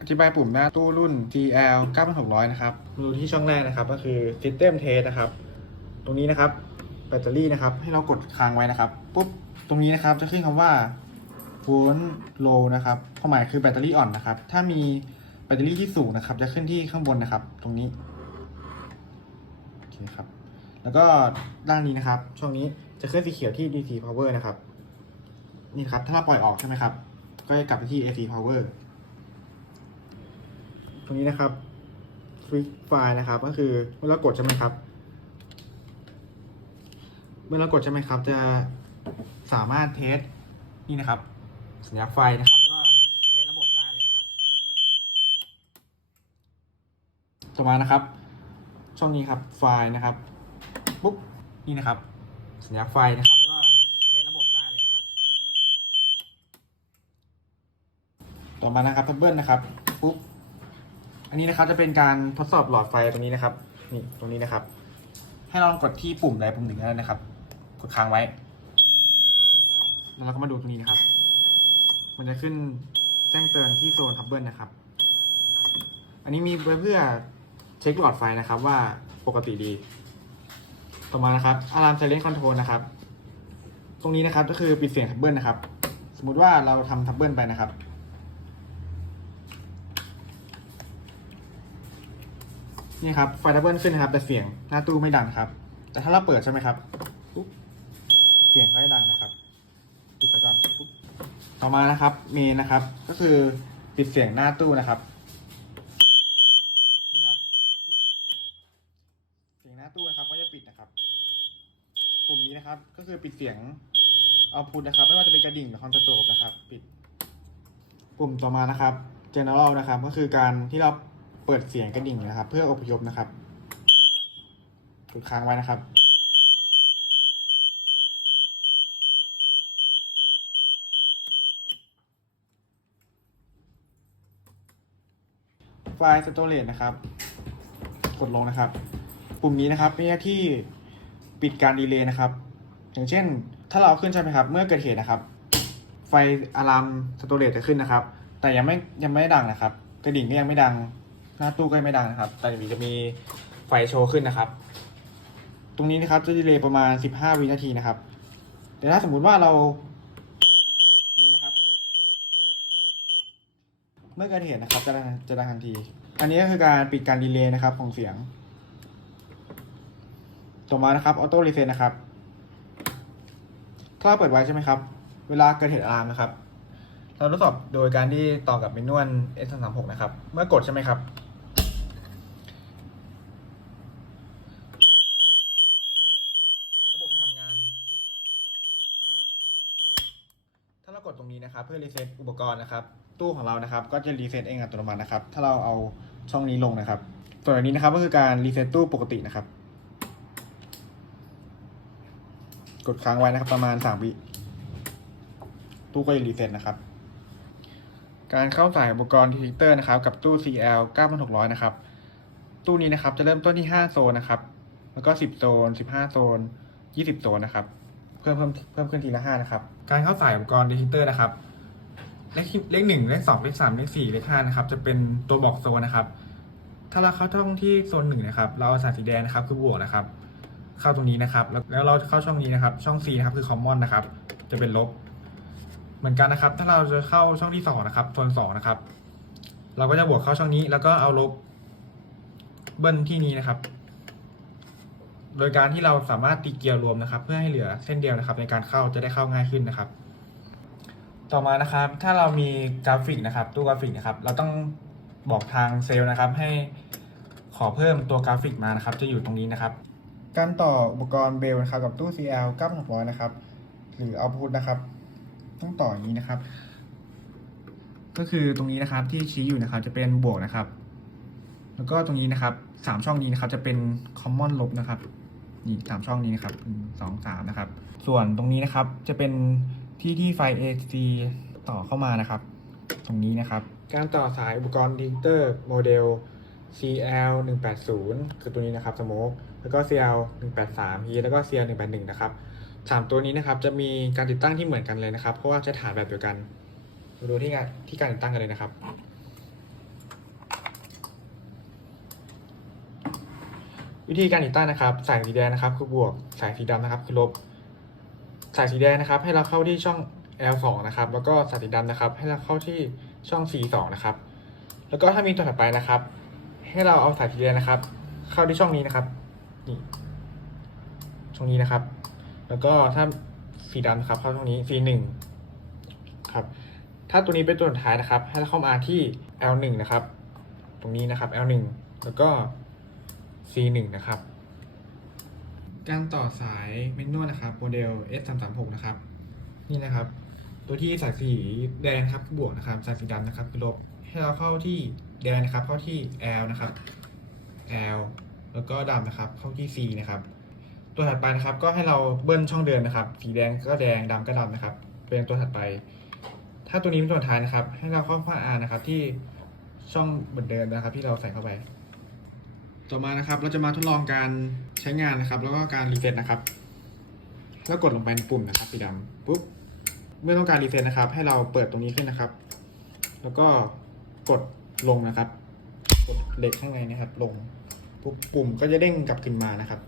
อธิบายปุ่มหน้าตู้รุ่น TL 9600 นะครับ ดูที่ช่องแรกนะครับ ก็คือ System Test นะครับ ตรงนี้นะครับแบตเตอรี่นะครับ ให้เรากดค้างไว้นะครับ ปุ๊บ ตรงนี้นะครับจะขึ้นคำว่า full low นะครับความหมายคือแบตเตอรี่อ่อนนะครับ ถ้ามีแบตเตอรี่ที่สูงนะครับ จะขึ้นที่ข้างบนนะครับ ตรงนี้ โอเคครับ แล้วก็ด้านนี้นะครับ ช่วงนี้จะขึ้นสีเขียวที่ DC power นะครับ นี่ครับ ถ้าเราปล่อยออกใช่ไหมครับ ก็จะกลับไปที่ AC power ต รงนี้นะครับ switch file นะครับ ก็คือเมื่อเรากดใช่ไหมครับ เมื่อเรากดใช่ไหมครับ จะสามารถเทสนี่นะครับ สัญญาณไฟนะครับ แล้วก็เทสระบบได้เลยนะครับ ต่อมานะครับ ช่องนี้ครับไฟล์นะครับปุ๊บนี่นะครับ สัญญาณไฟนะครับแล้วก็เทสระบบได้เลยนะครับ ต่อมานะครับทับเบิลนะครับปุ๊บ อันนี้นะครับจะเป็นการทดสอบหลอดไฟตรงนี้นะครับ นี่ตรงนี้นะครับ ให้เราลองกดที่ปุ่มใดปุ่มหนึ่งก็ได้นะครับ กดค้างไว้ แล้วเราก็มาดูตรงนี้นะครับ มันจะขึ้นแจ้งเตือนที่โซนทับเบิลนะครับ อันนี้มีไว้เพื่อเช็คหลอดไฟนะครับว่าปกติดี ต่อมานะครับ Alarm Silent Control นะครับ ตรงนี้นะครับก็คือปิดเสียงทับเบิลนะครับ สมมุติว่าเราทำทับเบิลไปนะครับ นี่ครับไฟดับเบิลขึ้นนะครับ แต่เสียงหน้าตู้ไม่ดังครับ แต่ถ้าเราเปิดใช่ไหมครับปุ๊บเสียงก็จะดังนะครับปิดไปก่อนปุ๊บต่อมานะครับเมนนะครับ ก็คือปิดเสียงหน้าตู้นะครับนี่ครับเสียงหน้าตู้นะครับก็จะปิดนะครับปุ่มนี้นะครับ ก็คือปิดเสียงเอาพุทนะครับ ไม่ว่าจะเป็นกระดิ่งหรือคอนสโตปนะครับ ปิด ปุ่มต่อมานะครับ general นะครับ ก็คือการที่เรา ปิดเสียงกระดิ่งนะครับ เพื่ออพยพนะครับกดค้างไว้นะครับ ไฟล์ storage นะครับ กดลงนะครับ ปุ่มนี้นะครับเป็นหน้าที่ปิดการดีเลย์นะครับ อย่างเช่น ถ้าเราขึ้นใช่ไหมครับ เมื่อเกิดเหตุนะครับ ไฟอะลามสโตรเลจจะขึ้นนะครับ แต่ยังไม่ยังไม่ดังนะครับ กระดิ่งก็ยังไม่ดัง หน้าตู้ก็ยังไม่ดังนะครับ แต่จะมีไฟโชว์ขึ้นนะครับ ตรงนี้นะครับจะดีเลย์ประมาณ 15 วินาทีนะครับ แต่ถ้าสมมุติว่าเรานี้นะครับ เมื่อเกิดเหตุนะครับจะดังจะดังทันที อันนี้ก็คือการปิดการดีเลย์นะครับของเสียง ต่อมานะครับออโต้รีเซ็ตนะครับ ถ้าเราเปิดไว้ใช่ไหมครับ เวลาเกิดเหตุอะลามนะครับเราทดสอบโดยการที่ต่อกับเมนวล S336 นะครับ เมื่อกดใช่ไหมครับ ระบบจะทำงาน ถ้า เรากดตรงนี้นะครับเพื่อรีเซ็ตอุปกรณ์นะครับ ตู้ของเรานะครับก็จะรีเซ็ตเองอัตโนมัตินะครับ ถ้าเราเอาช่องนี้ลงนะครับ ส่วนอันนี้นะครับก็คือการรีเซ็ตตู้ปกตินะครับ กดค้างไว้นะครับประมาณ3วิตู้ก็จะรีเซ็ตนะครับ การเข้าสายอุปกรณ์ดีเทคเตอร์นะครับ กับตู้ CL 9600 นะครับ ตู้นี้นะครับจะเริ่มต้นที่ 5 โซนนะครับ แล้วก็ 10 โซน 15 โซน 20 โซนนะครับ เพิ่มเพิ่มเพิ่มขึ้นทีละ 5 นะครับ การเข้าสายอุปกรณ์ดีเทคเตอร์นะครับเลขเลขหนึ่งเลขสองเลขสามเลขสี่เลขห้านะครับ จะเป็นตัวบอกโซนนะครับ ถ้าเราเข้าช่องที่โซนหนึ่งนะครับ เราเอาสายสีแดงนะครับคือบวกนะครับ เข้าตรงนี้นะครับ แล้วเราเข้าช่องนี้นะครับ ช่อง C นะครับคือ common นะครับ จะเป็นลบ เหมือนกันนะครับ ถ้าเราจะเข้าช่องที่สองนะครับโซนสองนะครับ เราก็จะบวกเข้าช่องนี้ แล้วก็เอาลบเบิ้ลที่นี้นะครับ โดยการที่เราสามารถตีเกียวรวมนะครับ เพื่อให้เหลือเส้นเดียวนะครับ ในการเข้าจะได้เข้าง่ายขึ้นนะครับ ต่อมานะครับ ถ้าเรามีกราฟิกนะครับตู้กราฟิกนะครับ เราต้องบอกทางเซลล์นะครับ ให้ขอเพิ่มตัวกราฟิกมานะครับ จะอยู่ตรงนี้นะครับ การต่ออุปกรณ์เบลนะครับกับตู้ CL 9600นะครับ หรือ output นะครับ ต้องต่ออย่างนี้นะครับ ก็คือตรงนี้นะครับที่ชี้อยู่นะครับ จะเป็นบวกนะครับ แล้วก็ตรงนี้นะครับสามช่องนี้นะครับจะเป็น common ลบนะครับ นี่สามช่องนี้นะครับหนึ่งสองสามนะครับ ส่วนตรงนี้นะครับจะเป็นที่ที่ไฟ AC ต่อเข้ามานะครับ ตรงนี้นะครับ การต่อสายอุปกรณ์ดิจิเตอร์โมเดล CL 180คือตัวนี้นะครับ smoke แล้วก็ CL 183 E แล้วก็ CL 181นะครับสามตัวนี้นะครับจะมีการติดตั้งที่เหมือนกันเลยนะครับ เพราะว่าใช้ฐานแบบเดียวกันมาดูที่การที่การติดตั้งกันเลยนะครับ วิธีการติดตั้งนะครับ สายสีแดงนะครับ คือบวก สายสีดำนะครับ คือลบ สายสีแดงนะครับ ให้เราเข้าที่ช่อง L2 นะครับ แล้วก็สายสีดำนะครับ ให้เราเข้าที่ช่อง C2 นะครับ แล้วก็ถ้ามีตัวถัดไปนะครับ ให้เราเอาสายสีแดงนะครับ เข้าที่ช่องนี้นะครับ นี่ ช่องนี้นะครับ แล้วก็ถ้าสีดำนะครับ เข้าช่องนี้ C1 ครับ ถ้าตัวนี้เป็นตัวสุดท้ายนะครับ ให้เราเข้ามาที่ L1 นะครับ ตรงนี้นะครับ L1 แล้วก็ C1 นะครับ การต่อสายเมนนวลนะครับโมเดล S336 นะครับ นี่นะครับ ตัวที่สายสีแดงนะครับคือบวกนะครับสายสีดำนะครับคือลบให้เราเข้าที่แดงนะครับ เข้าที่ L นะครับ L แล้วก็ดำนะครับ เข้าที่ C นะครับ ตัวถัดไปนะครับก็ให้เราเบิ้ลช่องเดิมนะครับ สีแดงก็แดงดำก็ดำนะครับ เป็นตัวถัดไป ถ้าตัวนี้เป็นตัวท้ายนะครับ ให้เราเข้าข้อ R นะครับที่ช่องเหมือนเดิมนะครับ ที่เราใส่เข้าไป ต่อมานะครับ เราจะมาทดลองการใช้งานนะครับ แล้วก็การรีเซ็ตนะครับแล้วกดลงไปในปุ่มนะครับสีดำปุ๊บเมื่อต้องการรีเซ็ตนะครับ ให้เราเปิดตรงนี้ขึ้นนะครับ แล้วก็กดลงนะครับ กดเหล็กข้างในนะครับ ลงปุ๊บปุ่มก็จะเด้งกลับขึ้นมานะครับ